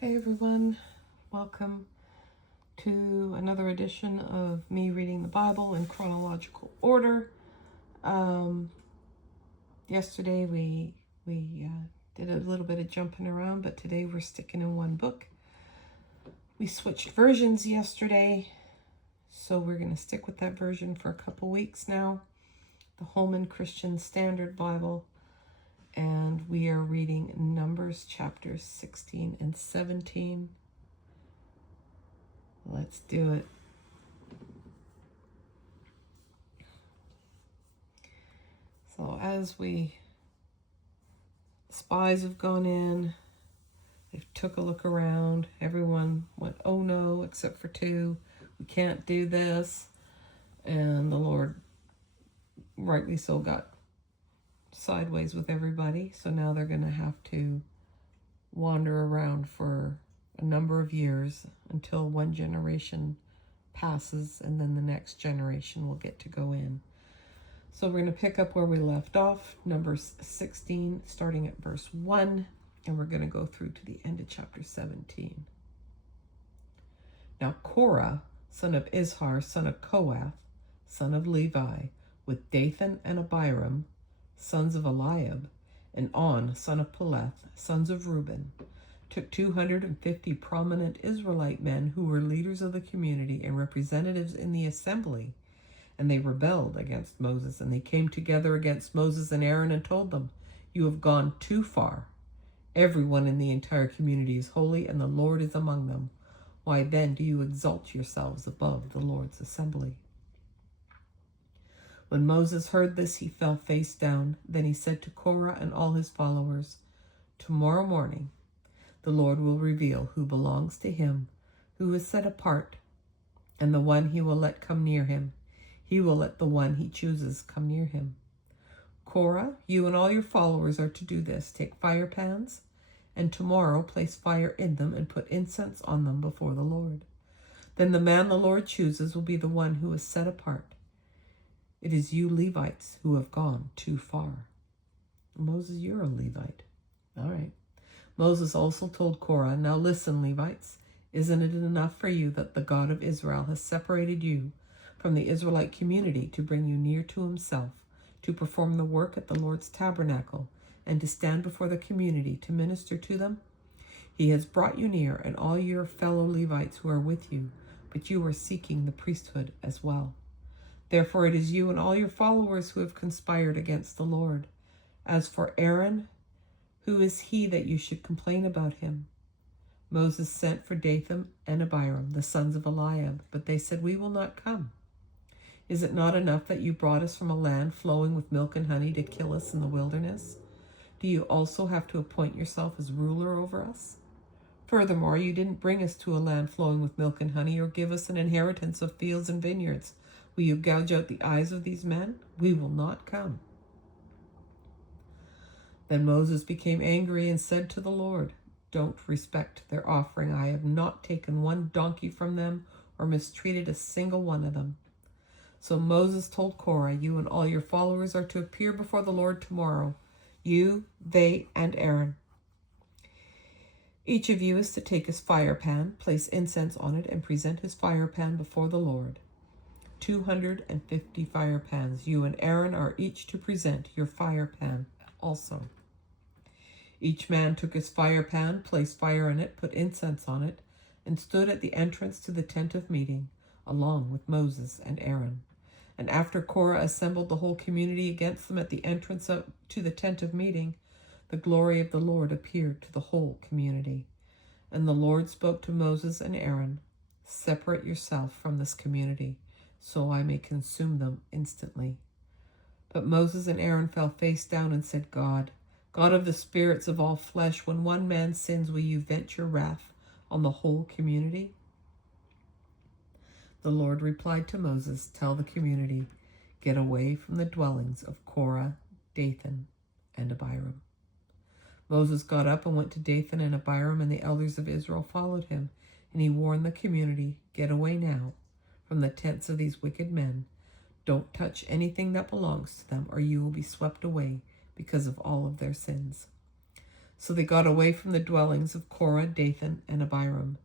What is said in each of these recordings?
Hey everyone, welcome to another edition of me reading the Bible in chronological order. Yesterday we did a little bit of jumping around, but today we're sticking in one book. We switched versions yesterday, so we're going to stick with that version for a couple weeks now, the Holman Christian Standard Bible. And we are reading Numbers chapters 16 and 17. Let's do it. So as spies have gone in, they took a look around. Everyone went, oh no, except for two. We can't do this. And the Lord, rightly so, got sideways with everybody. So now they're going to have to wander around for a number of years until one generation passes, and then the next generation will get to go in. So we're going to pick up where we left off, Numbers 16, starting at verse 1, and we're going to go through to the end of chapter 17. Now Korah, son of Izhar, son of Kohath, son of Levi, with Dathan and Abiram, sons of Eliab, and On, son of Peleth, sons of Reuben, took 250 prominent Israelite men who were leaders of the community and representatives in the assembly, and they rebelled against Moses, and they came together against Moses and Aaron and told them, "You have gone too far. Everyone in the entire community is holy, and the Lord is among them. Why then do you exalt yourselves above the Lord's assembly?" When Moses heard this, he fell face down. Then he said to Korah and all his followers, "Tomorrow morning the Lord will reveal who belongs to him, who is set apart, and the one he will let come near him. He will let the one he chooses come near him. Korah, you and all your followers are to do this. Take fire pans, and tomorrow place fire in them and put incense on them before the Lord. Then the man the Lord chooses will be the one who is set apart. It is you Levites who have gone too far." Moses, you're a Levite. All right. Moses also told Korah, "Now listen, Levites, isn't it enough for you that the God of Israel has separated you from the Israelite community to bring you near to himself, to perform the work at the Lord's tabernacle, and to stand before the community to minister to them? He has brought you near, and all your fellow Levites who are with you, but you are seeking the priesthood as well. Therefore it is you and all your followers who have conspired against the Lord. As for Aaron, who is he that you should complain about him?" Moses sent for Dathan and Abiram, the sons of Eliab, but they said, "We will not come. Is it not enough that you brought us from a land flowing with milk and honey to kill us in the wilderness? Do you also have to appoint yourself as ruler over us? Furthermore, you didn't bring us to a land flowing with milk and honey, or give us an inheritance of fields and vineyards. Will you gouge out the eyes of these men? We will not come." Then Moses became angry and said to the Lord, "Don't respect their offering. I have not taken one donkey from them or mistreated a single one of them." So Moses told Korah, "You and all your followers are to appear before the Lord tomorrow, you, they, and Aaron. Each of you is to take his fire pan, place incense on it, and present his fire pan before the Lord. 250 fire pans. You and Aaron are each to present your fire pan also." Each man took his fire pan, placed fire in it, put incense on it, and stood at the entrance to the tent of meeting, along with Moses and Aaron. And after Korah assembled the whole community against them at the entrance to the tent of meeting, the glory of the Lord appeared to the whole community. And the Lord spoke to Moses and Aaron, "Separate yourself from this community, so I may consume them instantly." But Moses and Aaron fell face down and said, God of the spirits of all flesh, when one man sins, will you vent your wrath on the whole community? The Lord replied to Moses, "Tell the community, get away from the dwellings of Korah, Dathan, and Abiram." Moses got up and went to Dathan and Abiram, and the elders of Israel followed him. And he warned the community, "Get away now from the tents of these wicked men. Don't touch anything that belongs to them, or you will be swept away because of all of their sins." So they got away from the dwellings of Korah, Dathan, and Abiram.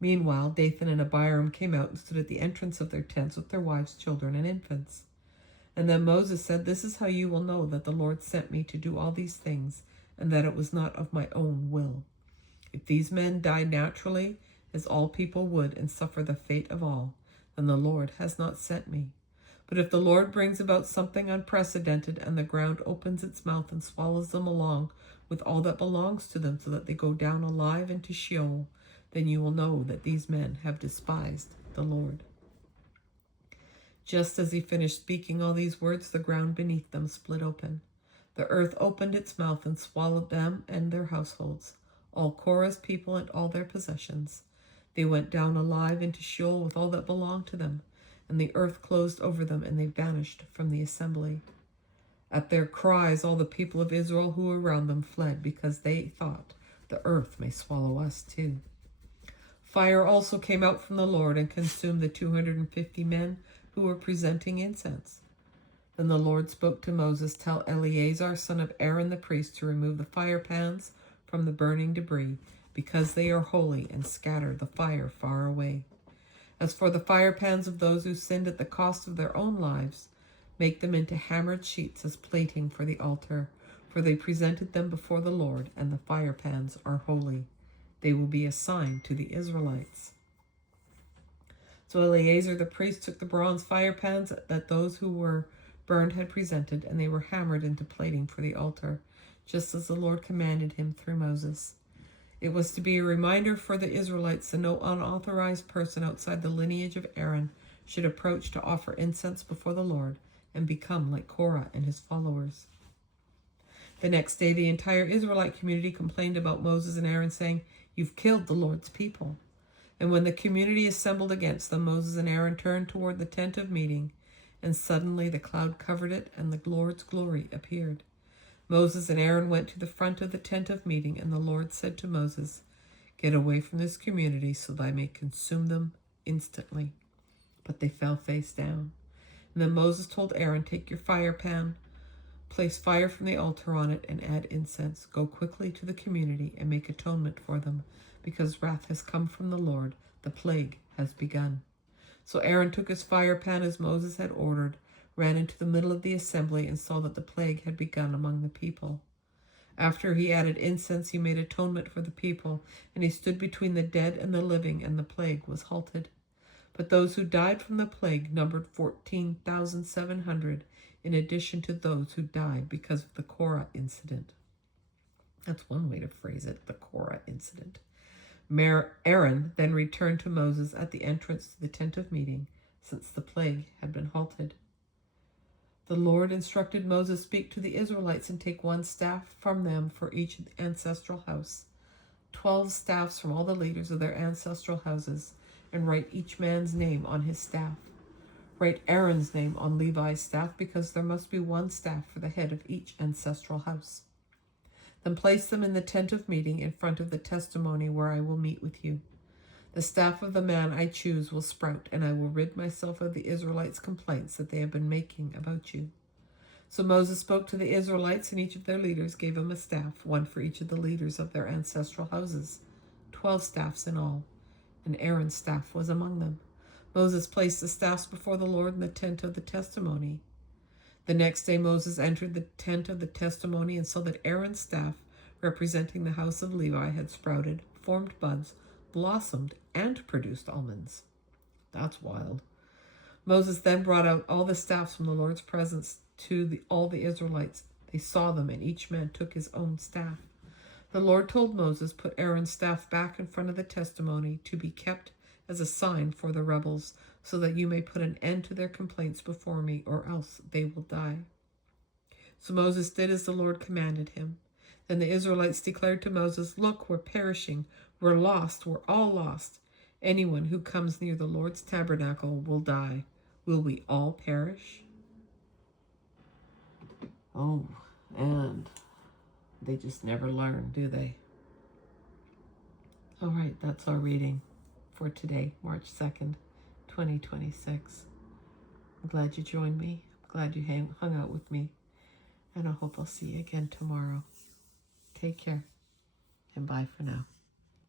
Meanwhile, Dathan and Abiram came out and stood at the entrance of their tents with their wives, children, and infants. And then Moses said, "This is how you will know that the Lord sent me to do all these things, and that it was not of my own will. If these men die naturally, as all people would, and suffer the fate of all, then the Lord has not sent me. But if the Lord brings about something unprecedented, and the ground opens its mouth and swallows them along with all that belongs to them, so that they go down alive into Sheol, then you will know that these men have despised the Lord." Just as he finished speaking all these words, the ground beneath them split open. The earth opened its mouth and swallowed them and their households, all Korah's people and all their possessions. They went down alive into Sheol with all that belonged to them, and the earth closed over them, and they vanished from the assembly. At their cries, all the people of Israel who were around them fled, because they thought, "The earth may swallow us too." Fire also came out from the Lord and consumed the 250 men who were presenting incense. Then the Lord spoke to Moses, "Tell Eleazar, son of Aaron the priest, to remove the fire pans from the burning debris, because they are holy, and scatter the fire far away. As for the fire pans of those who sinned at the cost of their own lives, make them into hammered sheets as plating for the altar, for they presented them before the Lord, and the fire pans are holy. They will be a sign to the Israelites." So Eleazar the priest took the bronze fire pans that those who were burned had presented, and they were hammered into plating for the altar, just as the Lord commanded him through Moses. It was to be a reminder for the Israelites that no unauthorized person outside the lineage of Aaron should approach to offer incense before the Lord and become like Korah and his followers. The next day, the entire Israelite community complained about Moses and Aaron, saying, "You've killed the Lord's people." And when the community assembled against them, Moses and Aaron turned toward the tent of meeting, and suddenly the cloud covered it, and the Lord's glory appeared. Moses and Aaron went to the front of the tent of meeting, and the Lord said to Moses, "Get away from this community so that I may consume them instantly." But they fell face down. And then Moses told Aaron, "Take your fire pan, place fire from the altar on it, and add incense. Go quickly to the community and make atonement for them, because wrath has come from the Lord. The plague has begun." So Aaron took his fire pan as Moses had ordered, ran into the middle of the assembly, and saw that the plague had begun among the people. After he added incense, he made atonement for the people, and he stood between the dead and the living, and the plague was halted. But those who died from the plague numbered 14,700, in addition to those who died because of the Korah incident. That's one way to phrase it, the Korah incident. Aaron then returned to Moses at the entrance to the tent of meeting, since the plague had been halted. The Lord instructed Moses, "Speak to the Israelites and take one staff from them for each ancestral house, 12 staffs from all the leaders of their ancestral houses, and write each man's name on his staff. Write Aaron's name on Levi's staff, because there must be one staff for the head of each ancestral house. Then place them in the tent of meeting in front of the testimony where I will meet with you. The staff of the man I choose will sprout, and I will rid myself of the Israelites' complaints that they have been making about you." So Moses spoke to the Israelites, and each of their leaders gave them a staff, one for each of the leaders of their ancestral houses, 12 staffs in all, and Aaron's staff was among them. Moses placed the staffs before the Lord in the tent of the testimony. The next day Moses entered the tent of the testimony and saw that Aaron's staff, representing the house of Levi, had sprouted, formed buds, blossomed, and produced almonds. That's wild. Moses then brought out all the staffs from the Lord's presence to all the Israelites. They saw them, and each man took his own staff. The Lord told Moses, "Put Aaron's staff back in front of the testimony to be kept as a sign for the rebels, so that you may put an end to their complaints before me, or else they will die." So Moses did as the Lord commanded him. Then the Israelites declared to Moses, "Look, we're perishing. We're lost. We're all lost. Anyone who comes near the Lord's tabernacle will die. Will we all perish?" Oh, and they just never learn, do they? All right, that's our reading for today, March 2nd, 2026. I'm glad you joined me. I'm glad you hung out with me. And I hope I'll see you again tomorrow. Take care. and bye for now.